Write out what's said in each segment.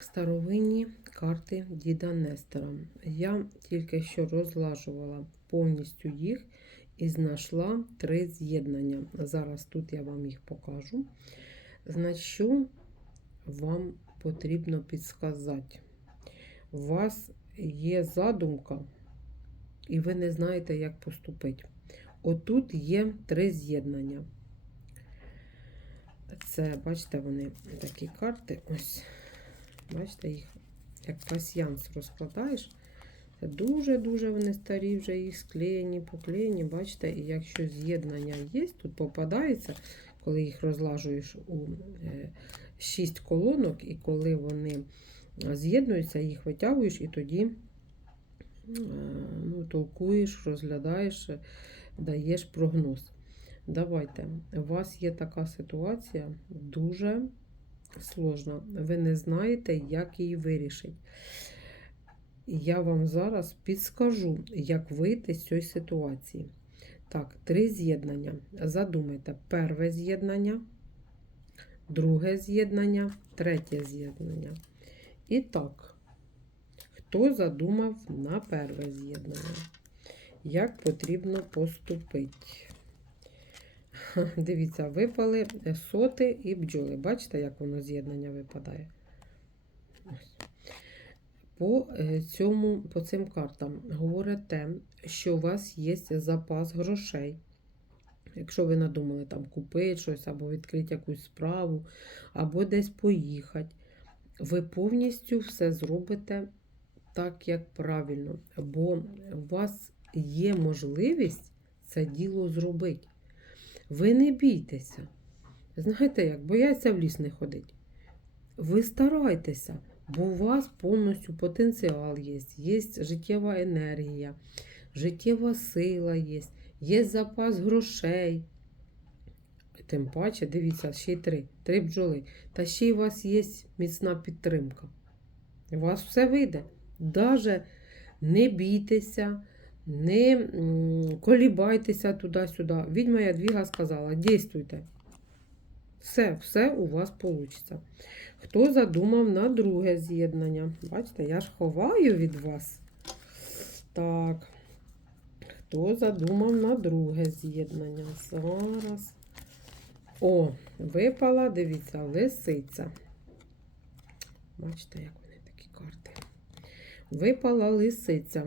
Старовинні карти діда Нестора. Я тільки що розлажувала повністю їх і знайшла три з'єднання. Зараз тут я вам їх покажу. Значить, що вам потрібно підсказати? У вас є задумка, і ви не знаєте, як поступити. Отут є три з'єднання. Це, бачите, вони такі карти. Ось. Бачите, їх як пасьянс розкладаєш. Дуже-дуже вони старі, вже їх склеєні, поклеєні. Бачите, і якщо з'єднання є, тут попадається, коли їх розлажуєш у е, 6 колонок, і коли вони з'єднуються, їх витягуєш, і тоді е, ну, толкуєш, розглядаєш, е, даєш прогноз. Давайте, у вас є така ситуація дуже сложно. Ви не знаєте, як її вирішити. Я вам зараз підскажу, як вийти з цієї ситуації. Так, три з'єднання. Задумайте, перше з'єднання, друге з'єднання, третє з'єднання. І так, хто задумав на перше з'єднання? Як потрібно поступити? Дивіться, випали соти і бджоли. Бачите, як воно з'єднання випадає? По, е, цьому, по цим картам говорить те, що у вас є запас грошей. Якщо ви надумали там купити щось, або відкрити якусь справу, або десь поїхати, ви повністю все зробите так, як правильно. Бо у вас є можливість це діло зробити. Ви не бійтеся. Знаєте як, бояться в ліс не ходить. Ви старайтеся, бо у вас повністю потенціал є, є життєва енергія, життєва сила є, є запас грошей. Тим паче, дивіться, ще й три, три бджоли. Та ще й у вас є міцна підтримка. У вас все вийде. Даже не бійтеся, не колібайтеся туди-сюди. Відьма Ядвіга сказала, дійствуйте. Все, все у вас вийде. Хто задумав на друге з'єднання? Бачите, я ж ховаю від вас. Так. Хто задумав на друге з'єднання? Зараз. О, випала, дивіться, лисиця. Бачите, як вони такі карти. Випала лисиця.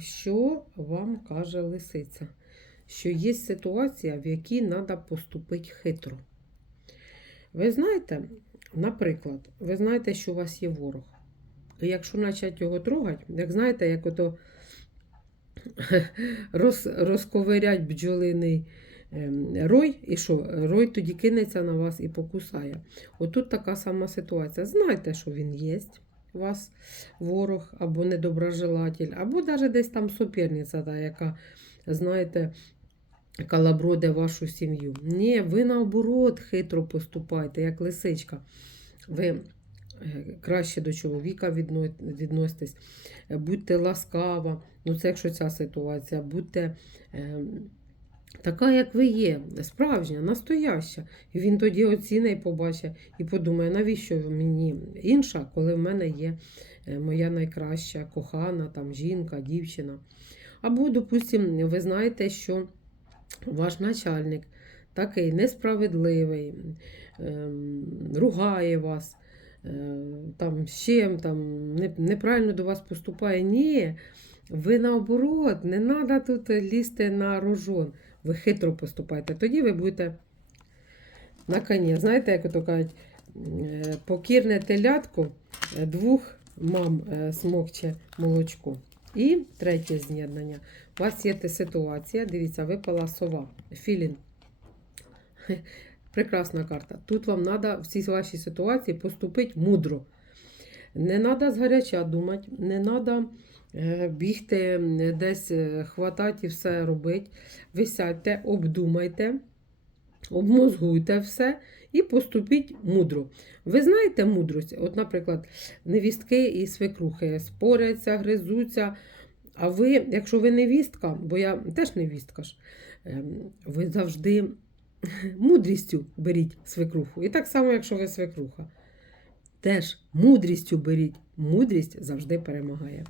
Що вам каже лисиця? Що є ситуація, в якій треба поступити хитро. Ви знаєте, наприклад, ви знаєте, що у вас є ворог. І якщо почати його трогати, як знаєте, як ото роз, розковирять бджолиний ем, рой, і що, рой тоді кинеться на вас і покусає. Отут така сама ситуація. Знайте, що він є вас ворог або недоброжелатель, або навіть десь там суперниця, та, яка, знаєте, калаброде вашу сім'ю. Ні, ви наоборот хитро поступаєте, як лисичка. Ви е, краще до чоловіка відноситесь, будьте ласкава. Ну, це якщо ця ситуація, будьте. Така, як ви є, справжня, настояща. І він тоді оцінить, побачить і подумає, навіщо мені інша, коли в мене є е, моя найкраща кохана, там, жінка, дівчина. Або, допустимо, ви знаєте, що ваш начальник такий несправедливий, ем, ругає вас, е, там, з чим, там, неправильно до вас поступає. Ні, ви наоборот, не треба тут лізти на рожон. Ви хитро поступаєте. Тоді ви будете на коні. Знаєте, як ото кажуть, е, покірне телятко е, двох мам е, смокче молочко. І третє з'єднання. У вас є ситуація, дивіться, випала сова. Філін. Прекрасна карта. Тут вам треба в цій вашій ситуації поступити мудро. Не треба згаряча думати, не треба бігти е, десь, е, хватати і все робити. Ви сядьте, обдумайте, обмозгуйте все і поступіть мудро. Ви знаєте мудрость? От, наприклад, невістки і свекрухи споряться, гризуться. А ви, якщо ви невістка, бо я теж невістка ж, ем, ви завжди мудрістю беріть свекруху. І так само, якщо ви свекруха. теж мудрістю беріть. Мудрість завжди перемагає.